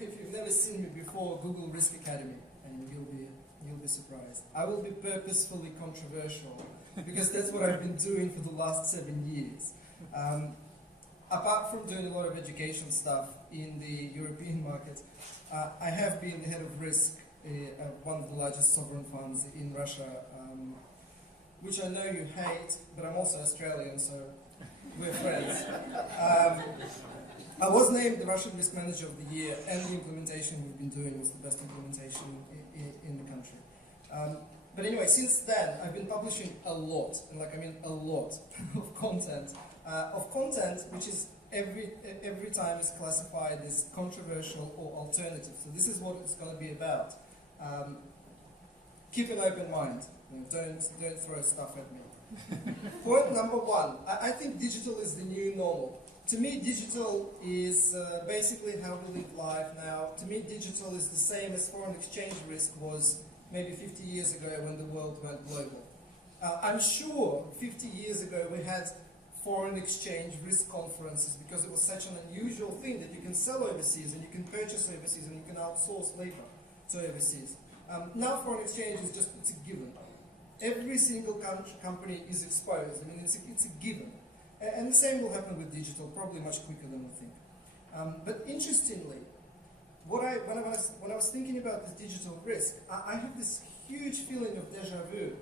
you've never seen me before, Google Risk Academy, and you'll be surprised. I will be purposefully controversial because that's what I've been doing for the last 7 years. Apart from doing a lot of education stuff in the European market, I have been the head of risk at one of the largest sovereign funds in Russia, which I know you hate, but I'm also Australian, so we're friends. I was named the Russian Risk Manager of the Year, and the implementation we've been doing was the best implementation in the country. But anyway, since then, I've been publishing a lot, and I mean a lot, of content, which is every time is classified as controversial or alternative. So this is what it's going to be about. Keep an open mind. Don't throw stuff at me. Point number one, I think digital is the new normal. To me, digital is basically how we live life now. To me, digital is the same as foreign exchange risk was maybe 50 years ago when the world went global. I'm sure 50 years ago we had foreign exchange risk conferences because it was such an unusual thing that you can sell overseas and you can purchase overseas and you can outsource labor to overseas. Now foreign exchange is just, it's a given. Every single company is exposed. I mean, it's a given. And the same will happen with digital, probably much quicker than we think. But interestingly, when I was thinking about this digital risk, I have this huge feeling of deja vu,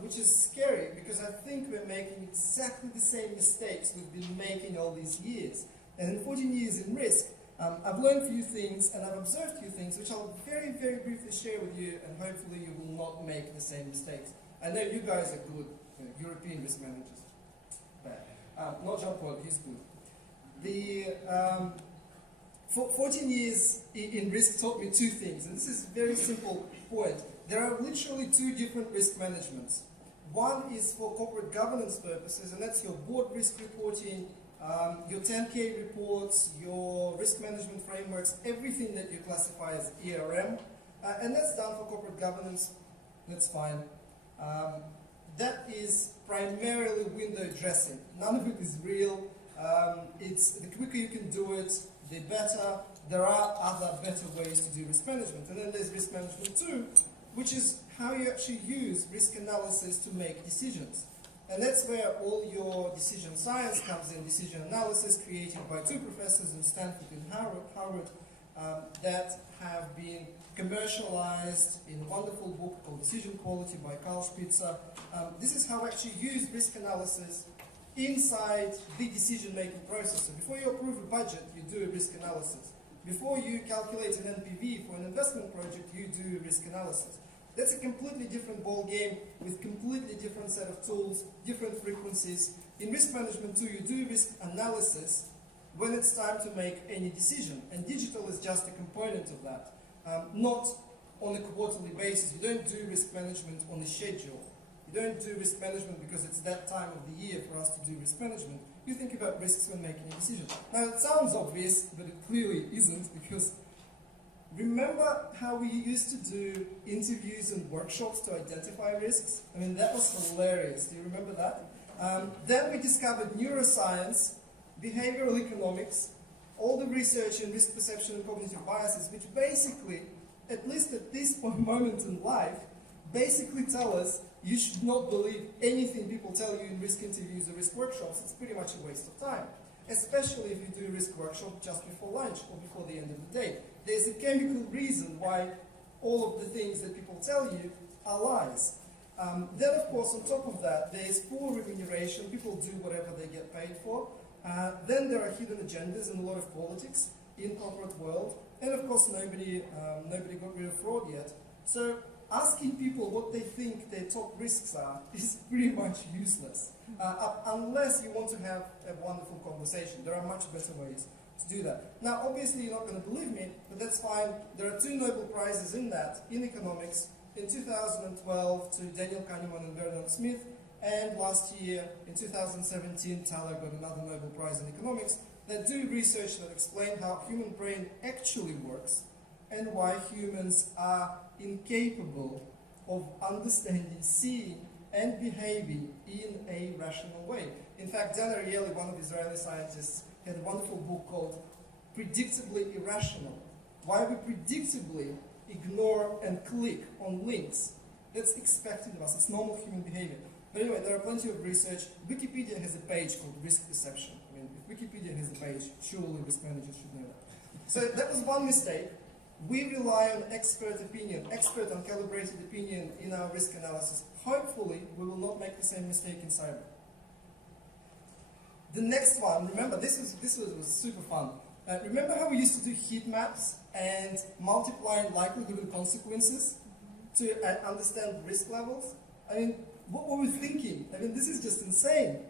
which is scary because I think we're making exactly the same mistakes we've been making all these years. And in 14 years in risk, I've learned a few things and I've observed a few things which I'll very, very briefly share with you, and hopefully you will not make the same mistakes. I know you guys are good, European risk managers. Not Jean-Paul, he's good. The 14 years in risk taught me two things, and this is a very simple point. There are literally two different risk managements. One is for corporate governance purposes, and that's your board risk reporting, your 10K reports, your risk management frameworks, everything that you classify as ERM, and that's done for corporate governance. That's fine. That is primarily window dressing. None of it is real. It's the quicker you can do it, the better. There are other better ways to do risk management. And then there's risk management 2, which is how you actually use risk analysis to make decisions. And that's where all your decision science comes in, decision analysis created by 2 professors in Stanford and Harvard that have been commercialized in a wonderful book called Decision Quality by Carl Spitzer. This is how we actually use risk analysis inside the decision-making process. So before you approve a budget, you do a risk analysis. Before you calculate an NPV for an investment project, you do a risk analysis. That's a completely different ball game with completely different set of tools, different frequencies. In risk management too, you do risk analysis when it's time to make any decision. And digital is just a component of that. Not on a quarterly basis. You don't do risk management on a schedule. You don't do risk management because it's that time of the year for us to do risk management. You think about risks when making a decision. Now it sounds obvious, but it clearly isn't, because remember how we used to do interviews and workshops to identify risks? I mean, that was hilarious. Do you remember that? Then we discovered neuroscience, behavioral economics, all the research in risk perception and cognitive biases, which basically, at least at this moment in life, basically tell us you should not believe anything people tell you in risk interviews or risk workshops. It's pretty much a waste of time, especially if you do a risk workshop just before lunch or before the end of the day. There's a chemical reason why all of the things that people tell you are lies. Then, of course, on top of that, there's poor remuneration. People do whatever they get paid for. Then there are hidden agendas and a lot of politics in corporate world. And of course, nobody got rid of fraud yet. So asking people what they think their top risks are is pretty much useless. Unless you want to have a wonderful conversation. There are much better ways to do that. Now, obviously, you're not going to believe me, but that's fine. There are 2 Nobel Prizes in that, in economics, in 2012 to Daniel Kahneman and Bernard Smith. And last year, in 2017, Thaler got another Nobel Prize in economics that do research that explain how human brain actually works and why humans are incapable of understanding, seeing, and behaving in a rational way. In fact, Dan Ariely, one of the Israeli scientists, had a wonderful book called predictably irrational, why we predictably ignore and click on links. That's expected of us, it's normal human behavior. But anyway, there are plenty of research. Wikipedia has a page called Risk Perception. I mean, if Wikipedia has a page, surely risk managers should know that. So that was one mistake. We rely on expert opinion, expert and calibrated opinion in our risk analysis. Hopefully, we will not make the same mistake in cyber. The next one, remember, this was super fun. Remember how we used to do heat maps and multiplying likelihood and consequences to understand risk levels? I mean, what were we thinking? I mean, this is just insane.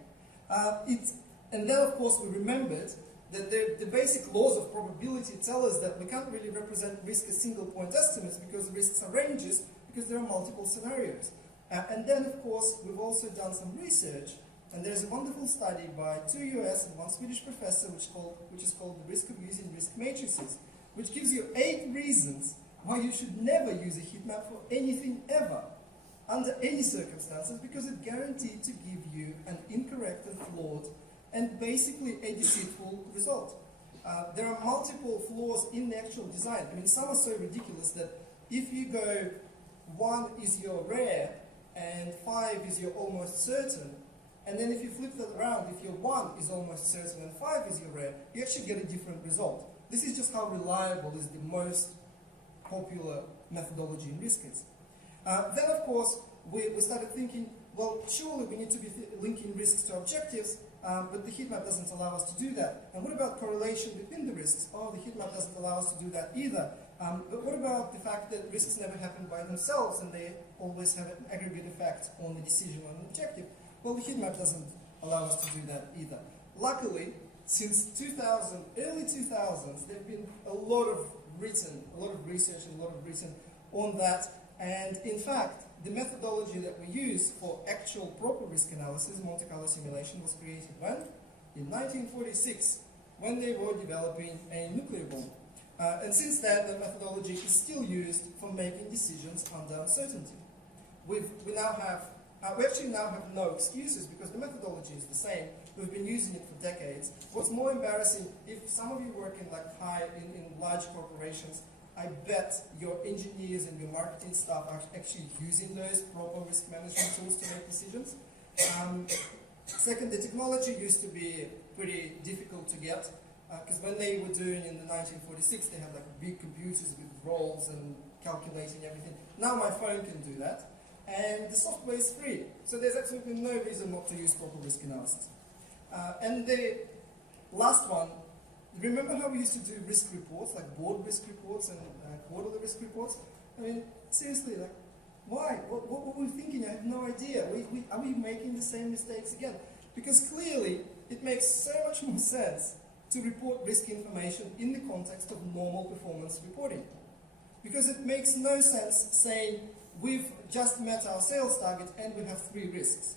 And then, of course, we remembered that the basic laws of probability tell us that we can't really represent risk as single point estimates because risks are ranges, because there are multiple scenarios. And then, of course, we've also done some research, and there's a wonderful study by 2 US and 1 Swedish professor, which is called The Risk of Using Risk Matrices, which gives you 8 reasons why you should never use a heat map for anything ever, under any circumstances, because it's guaranteed to give you an incorrect and flawed and basically a deceitful result. There are multiple flaws in the actual design. I mean, some are so ridiculous that if you go 1 is your rare and 5 is your almost certain, and then if you flip that around, if your 1 is almost certain and 5 is your rare, you actually get a different result. This is just how reliable is the most popular methodology in risk is. Then, of course, we started thinking, well, surely we need to be linking risks to objectives, but the heat map doesn't allow us to do that. And what about correlation between the risks? Oh, the heat map doesn't allow us to do that either. But what about the fact that risks never happen by themselves and they always have an aggregate effect on the decision on an objective? Well, the heat map doesn't allow us to do that either. Luckily, since early 2000s, there have been a lot of research and a lot of written on that. And in fact, the methodology that we use for actual proper risk analysis, Monte Carlo simulation, was created when? In 1946, when they were developing a nuclear bomb. And since then, the methodology is still used for making decisions under uncertainty. We actually now have no excuses because the methodology is the same. We've been using it for decades. What's more embarrassing, if some of you work in in large corporations, I bet your engineers and your marketing staff are actually using those proper risk management tools to make decisions. Second, the technology used to be pretty difficult to get because when they were doing in the 1946, they had like big computers with roles and calculating everything. Now my phone can do that, and the software is free, so there's absolutely no reason not to use proper risk analysis. And the last one. Remember how we used to do risk reports, like board risk reports and quarterly risk reports? I mean, seriously, like, why? What were we thinking? I have no idea. Are we making the same mistakes again? Because clearly, it makes so much more sense to report risk information in the context of normal performance reporting. Because it makes no sense saying, we've just met our sales target and we have 3 risks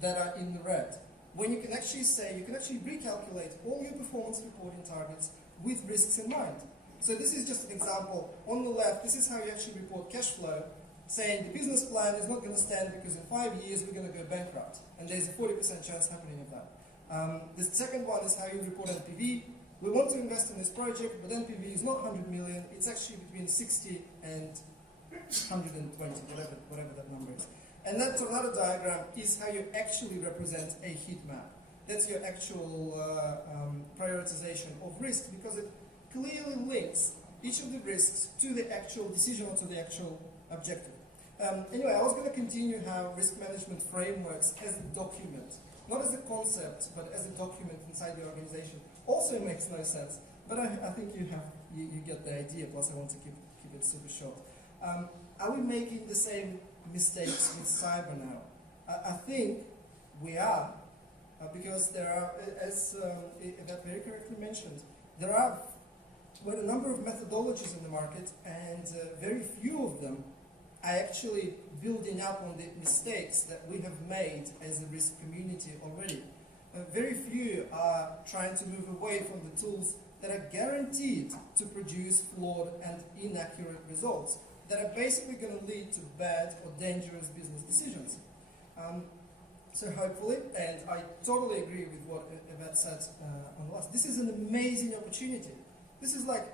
that are in the red. When you can actually recalculate all your performance reporting targets with risks in mind. So this is just an example. On the left, this is how you actually report cash flow, saying the business plan is not going to stand because in 5 years we're going to go bankrupt. And there's a 40% chance happening of that. The second one is how you report NPV. We want to invest in this project, but NPV is not 100 million. It's actually between 60 and 120, whatever that number is. And that tornado diagram is how you actually represent a heat map. That's your actual prioritization of risk, because it clearly links each of the risks to the actual decision or to the actual objective. Anyway, I was going to continue how risk management frameworks as a document, not as a concept, but as a document inside the organization, also makes no sense. But I think you get the idea, plus I want to keep it super short. Are we making the same mistakes with cyber now? I think we are, because there are, as Yvette very correctly mentioned, there are quite a number of methodologies in the market, and very few of them are actually building up on the mistakes that we have made as a risk community already. Very few are trying to move away from the tools that are guaranteed to produce flawed and inaccurate results, that are basically going to lead to bad or dangerous business decisions. So hopefully, and I totally agree with what Yvette said on the last, this is an amazing opportunity. This is like,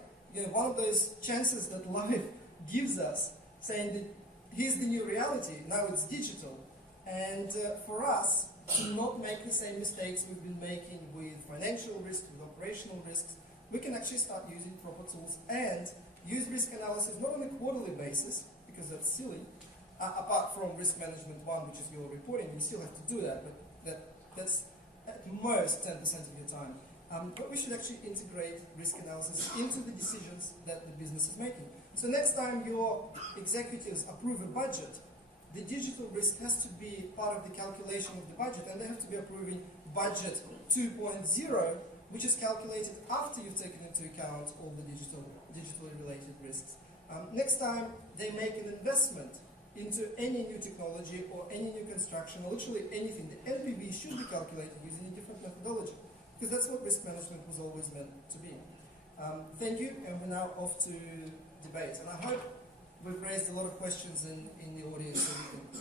one of those chances that life gives us, saying that here's the new reality, now it's digital. And for us to not make the same mistakes we've been making with financial risks, with operational risks, we can actually start using proper tools and use risk analysis not on a quarterly basis, because that's silly, apart from risk management 1, which is your reporting. You still have to do that, but that's at most 10% of your time. But we should actually integrate risk analysis into the decisions that the business is making. So next time your executives approve a budget, the digital risk has to be part of the calculation of the budget, and they have to be approving budget 2.0, which is calculated after you've taken into account all the digitally related risks. Next time they make an investment into any new technology or any new construction, or literally anything, the NPV should be calculated using a different methodology, because that's what risk management was always meant to be. Thank you, and we're now off to debate. And I hope we've raised a lot of questions in the audience, so we can